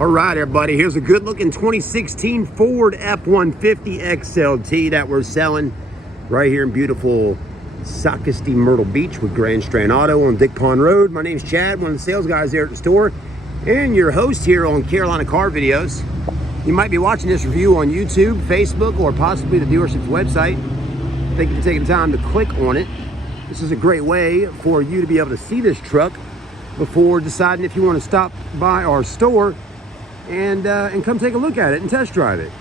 All right, everybody, here's a good looking 2016 Ford F-150 XLT that we're selling right here in beautiful Socastee, Myrtle Beach with Grand Strand Auto on Dick Pond Road. My name's Chad, one of the sales guys there at the store, and your host here on Carolina Car Videos. You might be watching this review on YouTube, Facebook, or possibly the dealership's website. Thank you for taking the time to click on it. This is a great way for you to be able to see this truck before deciding if you want to stop by our store and come take a look at it and test drive it.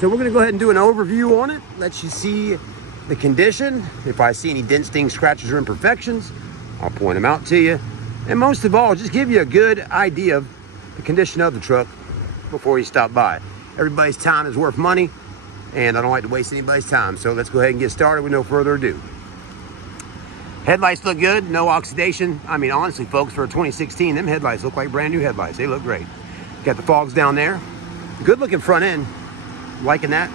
So we're going to go ahead and do an overview on it, let you see the condition. If I see any dents, stings, scratches, or imperfections, I'll point them out to you. And most of all, just give you a good idea of the condition of the truck before you stop by. Everybody's time is worth money, and I don't like to waste anybody's time. So let's go ahead and get started with no further ado. Headlights look good, no oxidation. I mean, honestly, folks, for a 2016, them headlights look like brand new headlights. They look great. Got the fogs down there. Good looking front end. Liking that.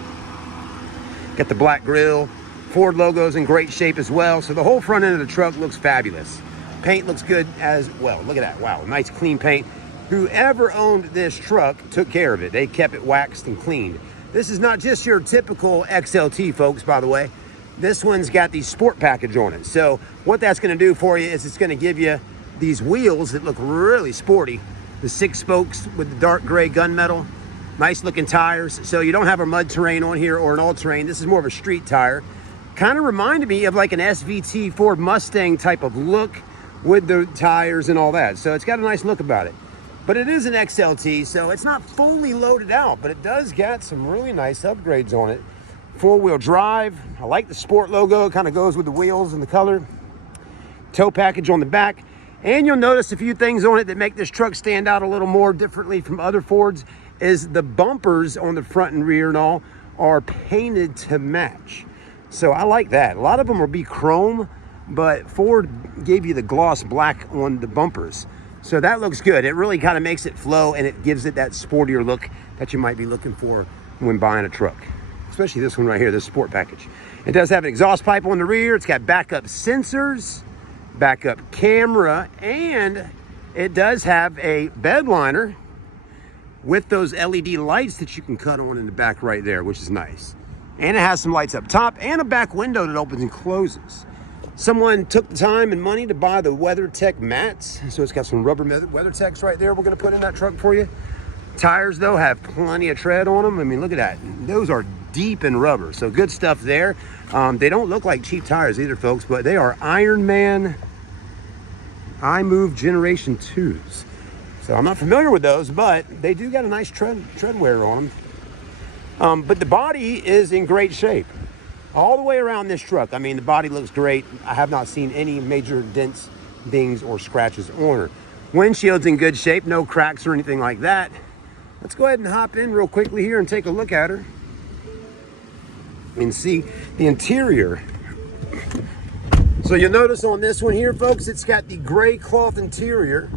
Got the black grille. Ford logo's in great shape as well. So the whole front end of the truck looks fabulous. Paint looks good as well. Look at that. Wow, nice clean paint. Whoever owned this truck took care of it. They kept it waxed and cleaned. This is not just your typical XLT, folks, by the way. This one's got the sport package on it. So what that's going to do for you is it's going to give you these wheels that look really sporty. The 6 spokes with the dark gray gunmetal, nice looking tires. So you don't have a mud terrain on here or an all-terrain. This is more of a street tire. Kind of reminded me of like an SVT Ford Mustang type of look with the tires and all that. So it's got a nice look about it. But it is an XLT, so it's not fully loaded out, but it does get some really nice upgrades on it. 4-wheel drive. I like the sport logo. It kind of goes with the wheels and the color. Tow package on the back. And you'll notice a few things on it that make this truck stand out a little more differently from other Fords is the bumpers on the front and rear and all are painted to match. So I like that. A lot of them will be chrome, but Ford gave you the gloss black on the bumpers. So that looks good. It really kind of makes it flow, and it gives it that sportier look that you might be looking for when buying a truck. Especially this one right here, this sport package. It does have an exhaust pipe on the rear. It's got backup sensors, backup camera, and it does have a bed liner with those LED lights that you can cut on in the back right there, which is nice. And it has some lights up top and a back window that opens and closes. Someone took the time and money to buy the WeatherTech mats. So it's got some rubber WeatherTechs right there we're gonna put in that truck for you. Tires though have plenty of tread on them. I mean, look at that. Those are deep in rubber, so good stuff there. They don't look like cheap tires either, folks, but they are Ironman iMove Generation 2s. So I'm not familiar with those, but they do got a nice tread wear on them. But the body is in great shape. All the way around this truck, I mean, the body looks great. I have not seen any major dents, dings, or scratches on her. Windshield's in good shape, no cracks or anything like that. Let's go ahead and hop in real quickly here and take a look at her and see the interior. So you'll notice on this one here, folks, it's got the gray cloth interior,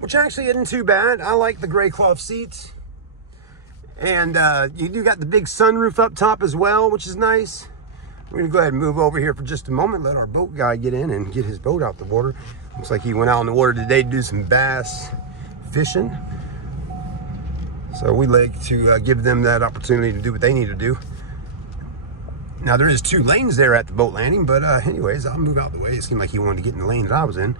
which actually isn't too bad. I like the gray cloth seats. And you do got the big sunroof up top as well, which is nice. We're gonna go ahead and move over here for just a moment, let our boat guy get in and get his boat out the water. Looks like he went out in the water today to do some bass fishing. So we like to give them that opportunity to do what they need to do. Now there is 2 lanes there at the boat landing, but anyways, I'll move out the way. It seemed like he wanted to get in the lane that I was in.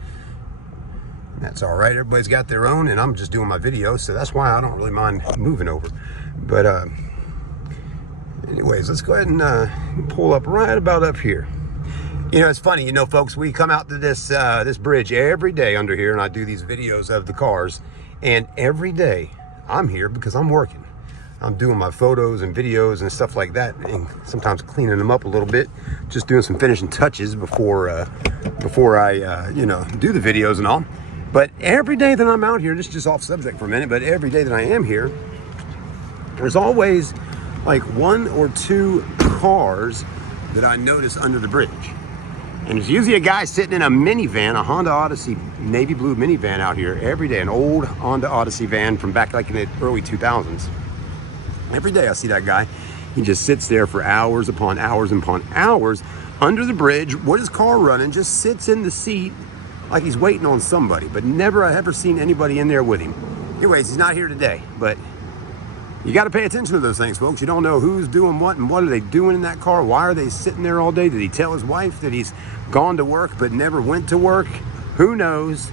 That's all right, everybody's got their own, and I'm just doing my video, so that's why I don't really mind moving over. But anyways, let's go ahead and pull up right about up here. You know, it's funny, you know, folks, we come out to this this bridge every day under here, and I do these videos of the cars, and every day I'm here because I'm working. I'm doing my photos and videos and stuff like that, and sometimes cleaning them up a little bit, just doing some finishing touches before I you know, do the videos and all. But every day that I'm out here, this is just off subject for a minute, but every day that I am here, there's always like 1 or 2 cars that I notice under the bridge. And there's usually a guy sitting in a minivan, a Honda Odyssey navy blue minivan out here every day, an old Honda Odyssey van from back like in the early 2000s. Every day I see that guy. He just sits there for hours upon hours upon hours under the bridge with his car running, just sits in the seat like he's waiting on somebody, but never I ever seen anybody in there with him. Anyways, he's not here today, but you got to pay attention to those things, folks. You don't know who's doing what and what are they doing in that car. Why are they sitting there all day? Did he tell his wife that he's gone to work but never went to work? Who knows?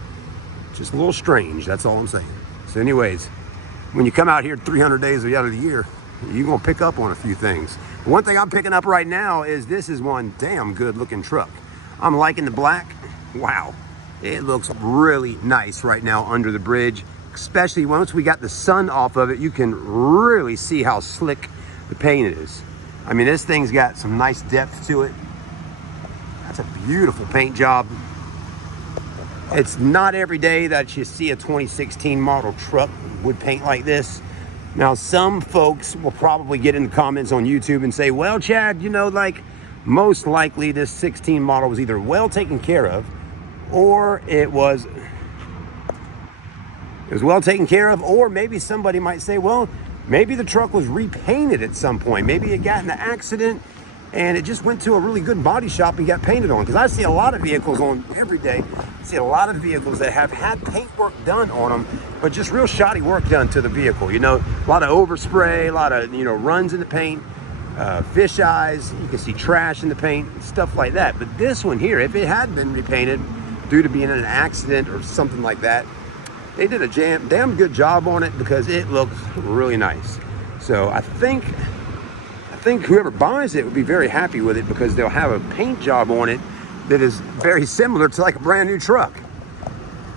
Just a little strange, that's all I'm saying. So anyways, when you come out here 300 days out of the year, you're gonna pick up on a few things. One thing I'm picking up right now is this is one damn good looking truck. I'm liking the black. Wow, it looks really nice right now under the bridge. Especially once we got the sun off of it, you can really see how slick the paint is. I mean, this thing's got some nice depth to it. That's a beautiful paint job. It's not every day that you see a 2016 model truck with paint like this. Now, some folks will probably get in the comments on YouTube and say, well, Chad, you know, like most likely this 16 model was either well taken care of or it was well taken care of, or maybe somebody might say, well, maybe the truck was repainted at some point. Maybe it got in an accident and it just went to a really good body shop and got painted on. Because I see a lot of vehicles on every day. I see a lot of vehicles that have had paint work done on them, but just real shoddy work done to the vehicle. You know, a lot of overspray, a lot of, you know, runs in the paint, fish eyes. You can see trash in the paint, stuff like that. But this one here, if it had been repainted due to being in an accident or something like that, they did a damn good job on it because it looks really nice. So I think whoever buys it would be very happy with it because they'll have a paint job on it that is very similar to like a brand new truck.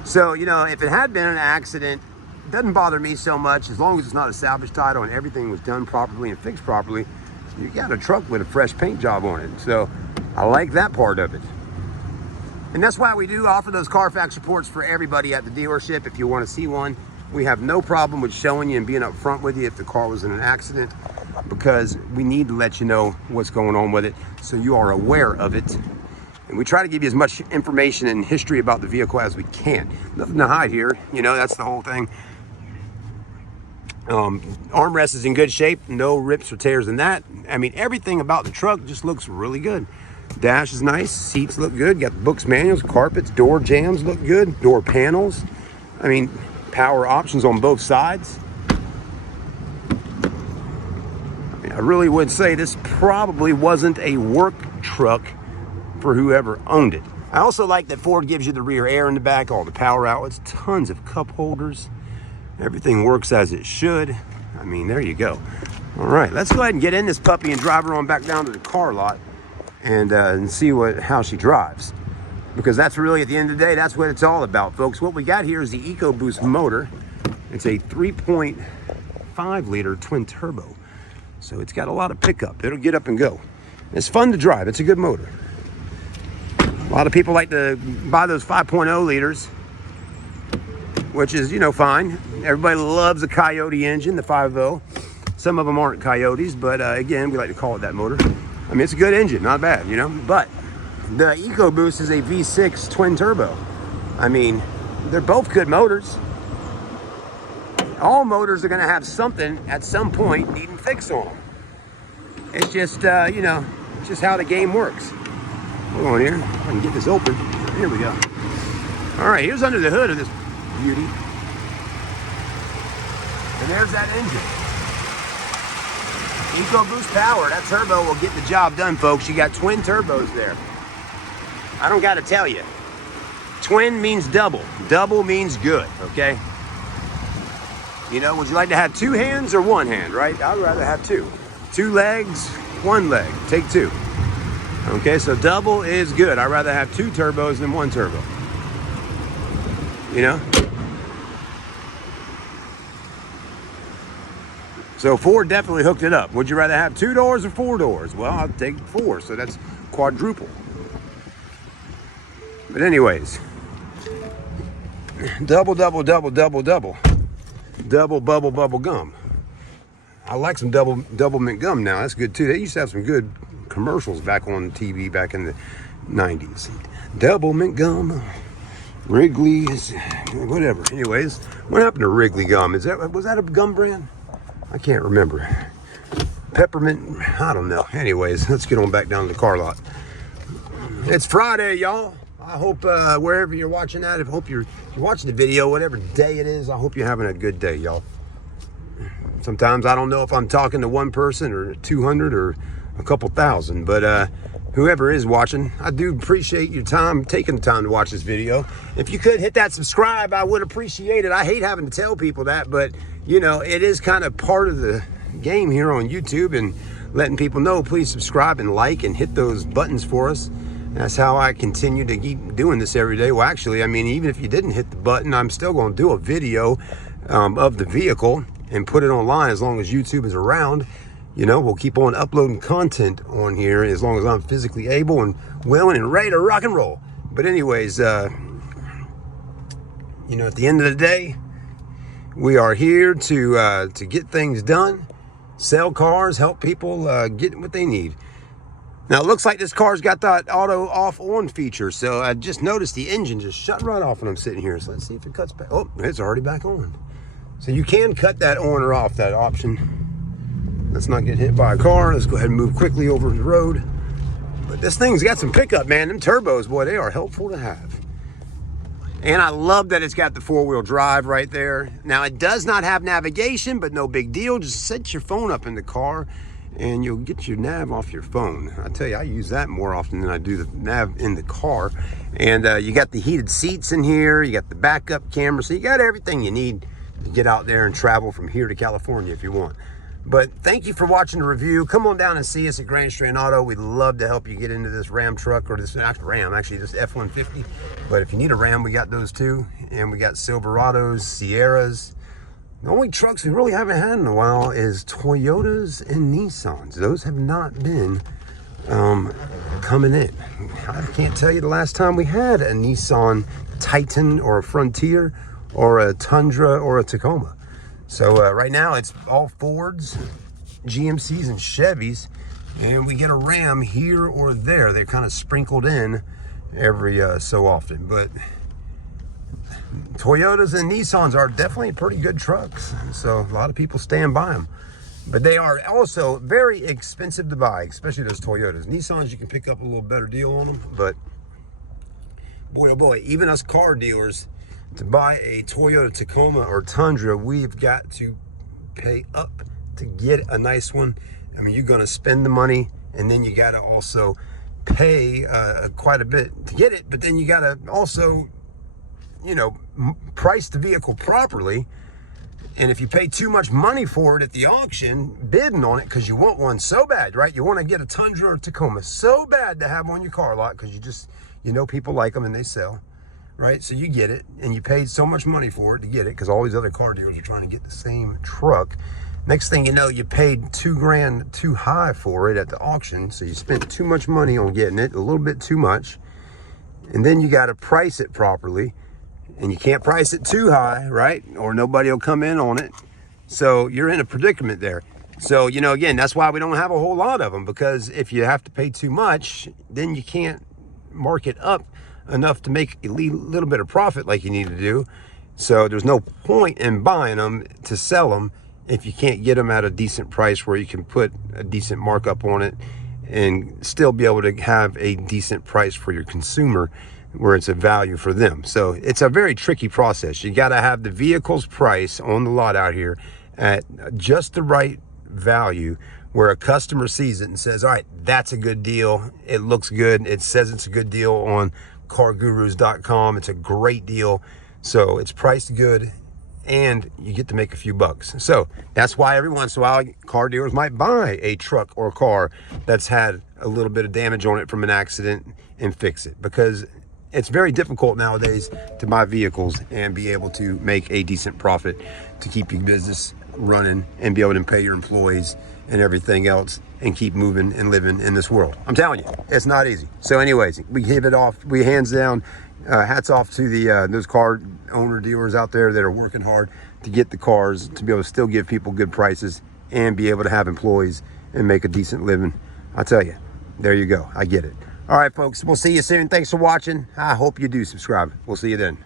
So, you know, if it had been an accident, it doesn't bother me so much as long as it's not a salvage title and everything was done properly and fixed properly. You got a truck with a fresh paint job on it. So I like that part of it. And that's why we do offer those Carfax reports for everybody at the dealership. If you want to see one, we have no problem with showing you and being up front with you if the car was in an accident, because we need to let you know what's going on with it so you are aware of it. And we try to give you as much information and history about the vehicle as we can. Nothing to hide here, you know, that's the whole thing. Armrest is in good shape, no rips or tears in that. I mean, everything about the truck just looks really good. Dash is nice, seats look good, got the books, manuals, carpets, door jambs look good, door panels. I mean, power options on both sides. I really would say this probably wasn't a work truck for whoever owned it. I also like that Ford gives you the rear air in the back, all the power outlets, tons of cup holders. Everything works as it should. I mean, there you go. All right, let's go ahead and get in this puppy and drive her on back down to the car lot and see how she drives. Because that's really, at the end of the day, that's what it's all about, folks. What we got here is the EcoBoost motor. It's a 3.5 liter twin turbo. So it's got a lot of pickup. It'll get up and go. It's fun to drive. It's a good motor. A lot of people like to buy those 5.0 liters, which is, you know, fine. Everybody loves a Coyote engine, the 5.0. Some of them aren't Coyotes, but again, we like to call it that motor. I mean, it's a good engine, not bad, you know. But the EcoBoost is a V6 twin turbo. I mean, they're both good motors. All motors are going to have something at some point needing fix on them. It's just, you know, it's just how the game works. Hold on here. I can get this open. Here we go. All right, here's under the hood of this beauty. And there's that engine. EcoBoost power. That turbo will get the job done, folks. You got twin turbos there. I don't got to tell you. Twin means double. Double means good, okay? You know, would you like to have two hands or one hand, right? I'd rather have two. Two legs, one leg. Take two. Okay, so double is good. I'd rather have two turbos than one turbo. You know? So Ford definitely hooked it up. Would you rather have 2 doors or 4 doors? Well, I'll take 4, so that's quadruple. But anyways, double, double, double, double, double. Double bubble bubble gum. I like some double mint gum now. That's good too. They used to have some good commercials back on TV back in the 90s. Double mint gum, Wrigley's, whatever. Anyways, what happened to Wrigley gum? Was that a gum brand? I can't remember. Peppermint, I don't know. Anyways, let's get on back down to the car lot. It's Friday, y'all. I hope wherever you're watching that, I hope you're If you're watching the video, whatever day it is, I hope you're having a good day, y'all. Sometimes I don't know if I'm talking to one person or 200 or a couple thousand, but whoever is watching, I do appreciate your time, taking the time to watch this video. If you could hit that subscribe, I would appreciate it. I hate having to tell people that, but you know, it is kind of part of the game here on YouTube, and letting people know, please subscribe and like and hit those buttons for us. That's how I continue to keep doing this every day. Well, actually, I mean, even if you didn't hit the button, I'm still going to do a video of the vehicle and put it online as long as YouTube is around. You know, we'll keep on uploading content on here as long as I'm physically able and willing and ready to rock and roll. But anyways, you know, at the end of the day, we are here to get things done, sell cars, help people get what they need. Now, it looks like this car's got that auto off on feature. So I just noticed the engine just shut right off when I'm sitting here. So let's see if it cuts back. Oh, it's already back on. So you can cut that on or off, that option. Let's not get hit by a car. Let's go ahead and move quickly over the road. But this thing's got some pickup, man. Them turbos, boy, they are helpful to have. And I love that it's got the four-wheel drive right there. Now, it does not have navigation, but no big deal. Just set your phone up in the car and you'll get your nav off your phone. I tell you, I use that more often than I do the nav in the car. And you got the heated seats in here. You got the backup camera. So you got everything you need to get out there and travel from here to California if you want. But thank you for watching the review. Come on down and see us at Grand Strand Auto. We'd love to help you get into this Ram truck, or this, not Ram, actually this F-150. But if you need a Ram, we got those too. And we got Silverados, Sierras. The only trucks we really haven't had in a while is Toyotas and Nissans. Those have not been coming in. I can't tell you the last time we had a Nissan Titan or a Frontier or a Tundra or a Tacoma. So right now it's all Fords, GMCs, and Chevys, and we get a Ram here or there. They're kind of sprinkled in every so often, but Toyotas and Nissans are definitely pretty good trucks. So a lot of people stand by them, but they are also very expensive to buy, especially those Toyotas. Nissans, you can pick up a little better deal on them, but boy, oh boy, even us car dealers, to buy a Toyota Tacoma or Tundra, we've got to pay up to get a nice one. I mean, you're going to spend the money, and then you got to also pay quite a bit to get it. But then you got to also, you know, price the vehicle properly. And if you pay too much money for it at the auction, bidding on it because you want one so bad, right? You want to get a Tundra or Tacoma so bad to have on your car lot because you know people like them and they sell. Right, so you get it, and you paid so much money for it to get it because all these other car dealers are trying to get the same truck. Next thing you know, you paid $2 grand too high for it at the auction, so you spent too much money on getting it, a little bit too much, and then you got to price it properly, and you can't price it too high, right, or nobody will come in on it. So you're in a predicament there. So, you know, again, that's why we don't have a whole lot of them, because if you have to pay too much, then you can't mark it up enough to make a little bit of profit like you need to do. So there's no point in buying them to sell them if you can't get them at a decent price where you can put a decent markup on it and still be able to have a decent price for your consumer where it's a value for them. So it's a very tricky process. You got to have the vehicle's price on the lot out here at just the right value where a customer sees it and says, all right, that's a good deal. It looks good. It says it's a good deal on cargurus.com. It's a great deal. So it's priced good and you get to make a few bucks. So that's why every once in a while car dealers might buy a truck or car that's had a little bit of damage on it from an accident and fix it, because it's very difficult nowadays to buy vehicles and be able to make a decent profit to keep your business running and be able to pay your employees and everything else and keep moving and living in this world. I'm telling you, it's not easy. So anyways, we give it off, we hands down, hats off to the those car owner dealers out there that are working hard to get the cars, to be able to still give people good prices and be able to have employees and make a decent living. I tell you, there you go. I get it. All right, folks, we'll see you soon. Thanks for watching. I hope you do subscribe. We'll see you then.